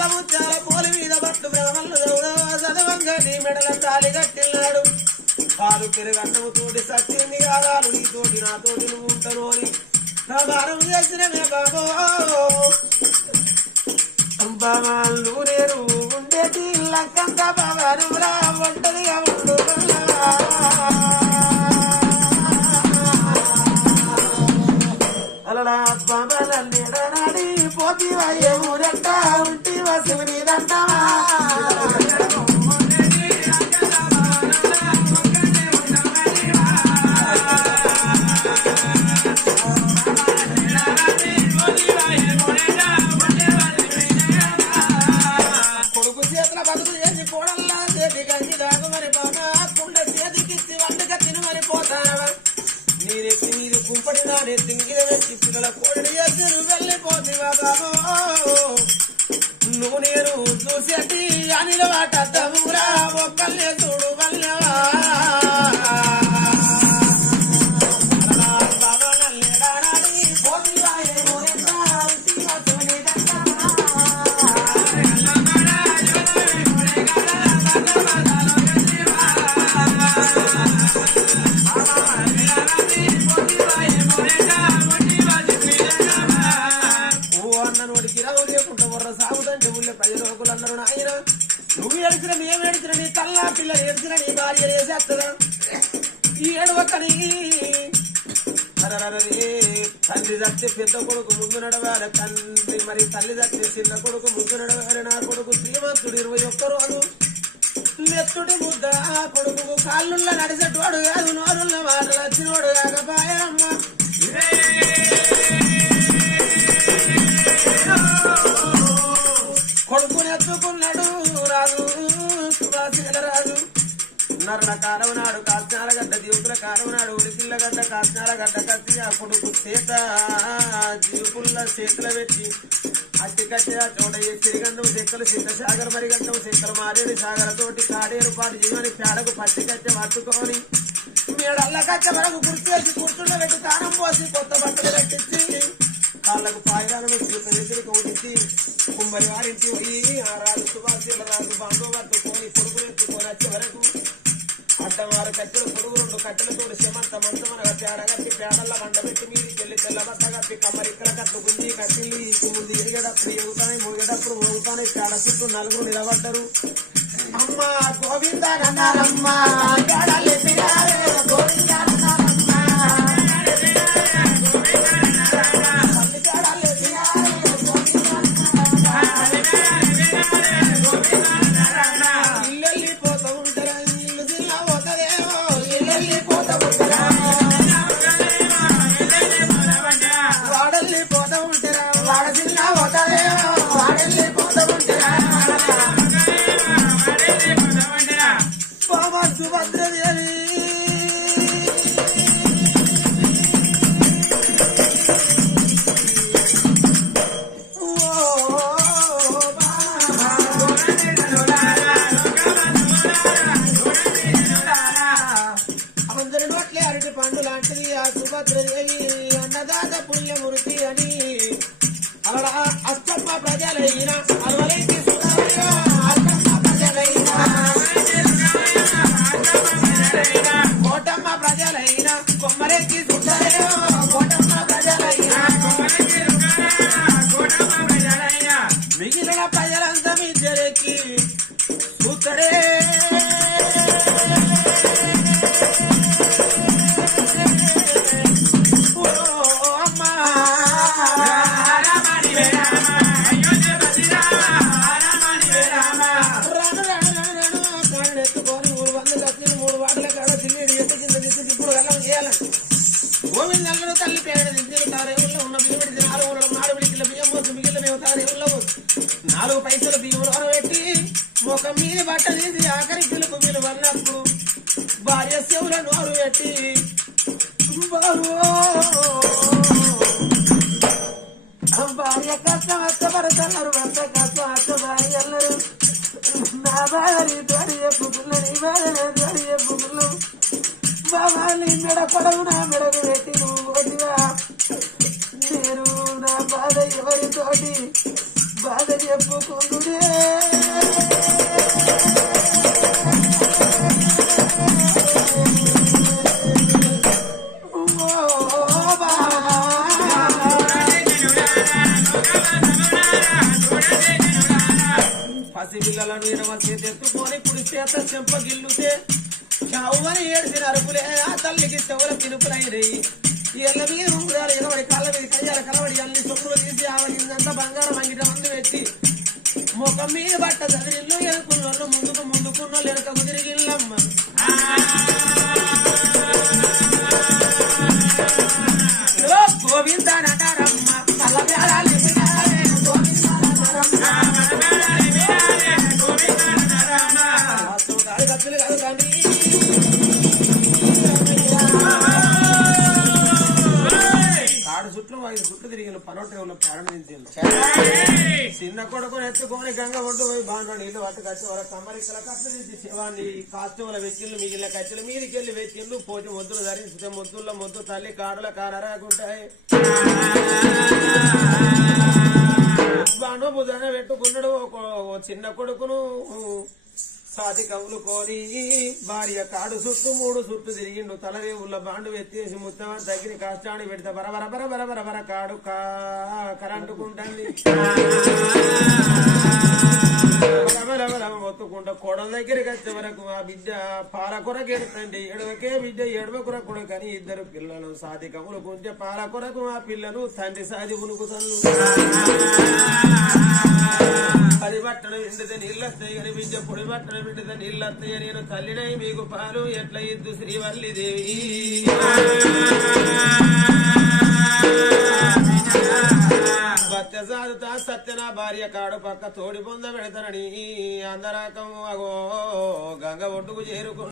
కోట్ల ముత్యాల పోలి మీద పట్టు బ్రాహ్మణులు దేవుడు చదవంగా నీ మెడల తాలి కట్టిన్నాడు పాలు పెరుగన్నము తోటి సత్యంది కాదాలు నీతోటి నాతోటి నువ్వు ఉంటాను అని ప్రమాణం చేసినవే బాబో. అలడా పోతివా ఏ ఊరంట ఉంటివా శివుని దండమా నానే తింగిన వెచ్చి పిల్లల కోడి ఎదురు వెళ్ళిపోతి వెళ్ళిపోతివా నువ్వు నేను చూసేటి అనిల వాట తమ్మురా ఒక్కళ్ళే చూడు. ఏడిచిన మేము ఏడిచిన నీ కల్లా పిల్ల ఏడిచిన నీ భార్య వేసేస్తుందా ఈ ఏడవకని తల్లి తట్టి పెద్ద కొడుకు ముందు నడవాలి తండ్రి మరి తల్లి తట్టి చిన్న కొడుకు ముందు నడవాలి నా కొడుకు శ్రీమంతుడు ఇరవై ఒక్క రోజు మెత్తుడి ముద్ద ఆ కొడుకు కాళ్ళుల్లో నడిచేటోడు కాదు నోరుల్ల మాటలు వచ్చినోడు కాకపాయమ్మ కొడుకుని ఎత్తుకున్నాడు నర్ల కాలం నాడు గడ్డ దీవుకుల కాలం నాడు ఉడికిళ్ళ గడ్డ కాస్నాల గడ్డ కత్తి ఆ కొడుకు చేత జీవుకుల్ల చేతుల పెట్టి అట్టి కట్టి ఆ చోట సిరిగంధం చెక్కలు సిద్ధ సాగర్ మరి చెక్కలు మారేడు సాగర తోటి కాడేరు పాటు జీవని పేడకు పట్టి కట్టి పట్టుకొని మేడల్ల కచ్చ వరకు గుర్తేసి కూర్చుండ పెట్టి తానం పోసి కొత్త బట్టలు పెట్టించి కాళ్ళకు పాయరాలను ఎదురు కోటించి కుమ్మరి వారింటి పోయి ఆ రాజు సుభాషీల రాజు బంధు పట్టుకొని కొడుకులు ఎత్తుకొని వచ్చే వరకు అడ్డవారు కట్టెలు పొడుగు రెండు కట్టెలతో సెమంత మంచమనగా పేడ కట్టి పేడల్ల వండబెట్టి పెట్టి మీది చెల్లి తెల్లబట్ట కట్టి కమ్మరిక్కల కట్టు గుంజి కట్టి ముందు ఎరిగేటప్పుడు ఎగుతాయి మోగేటప్పుడు మోగుతాయి పేడ చుట్టూ నలుగురు నిలబడ్డరు. అమ్మ గోవింద సుభద్రదేవి గోవిందల్లరు తల్లి పేడ తారేవుల్లో ఉన్న బియ్యం నాలుగు ఉండడం నాలుగు పిడికిల బియ్యం పోసి మిగిలిన మేము తారేవుల్లో నాలుగు పైసలు బియ్యం పెట్టి ముఖం భార్య కష్టం అత్తపడతన్నారు భర్త కష్టం అత్త భార్య అన్నారు. నా బాధ నీ తోడి చెప్పుకున్న నీ బాధ నా తోడి చెప్పుకున్నావు బాబా నీ మెడ పొడవు నా మెడకు పెట్టి నువ్వు కొట్టివా? నేను నా బాధ ఎవరితోటి? బాధ చెప్పుకుంటుడే ఎత్తుకొని కుడి చేత చెంప గిల్లుతే ఏడిసిన అరుపులే ఆ తల్లికి చెవుల పిలుపులైనయి ఎల్ల మీద ఉంగురాలు ఎనబడి కళ్ళ మీద కయ్యాల కలవడి అన్ని సొమ్ములు తీసి ఆవగిందంతా బంగారం అంగిట మందు పెట్టి. ముఖం మీద బట్ట చదిరిల్లు ఎనుకులు చిన్న కొడుకుని ఎత్తుకొని గంగ ఒడ్డు పోయి బాగా నీళ్ళు పట్టు కట్టి వాళ్ళ కమ్మరికల కట్లు తీసి శివాన్ని కాస్తువుల వెచ్చిళ్ళు మిగిలిన కట్టెలు మీదికెళ్ళి వెచ్చిళ్ళు పోటీ మొద్దులు ధరించితే మొద్దుల్లో మొద్దు తల్లి కారుల కానరాకుంటాయి. బాను బుధన పెట్టుకున్నాడు ఒక చిన్న కొడుకును సాతి కవులు కోరి భార్య కాడు చుట్టూ మూడు చుట్టూ తిరిగిండు. తలరేవుల బాండు ఎత్తేసి ముత్తమ దగ్గర కష్టాన్ని పెడితే. బరబర బర బర బర బర కాడు కా కరంటుకుంటుంది. ఒత్తుకుంటా కొడల దగ్గరికి వచ్చే వరకు ఆ బిడ్డ పాల కొరకు ఎడుతండి ఎడవకే బిడ్డ ఎడవ కొరకు కానీ ఇద్దరు పిల్లలు. సాది కములు కొంచెం పాల కొరకు ఆ పిల్లలు తండ్రి సాది ఉనుకుతలు పది బట్టలు విండితే నీళ్ళు కానీ పొడి బట్టలు విండితే నీళ్ళు నేను తల్లినై మీకు పాలు ఎట్ల ఇద్దు శ్రీవల్లిదేవి. సాధుతా సత్యన భార్య కాడు పక్క తోడి పొంద పెడతానని అందరాకం అగో గంగ ఒడ్డుకు చేరుకు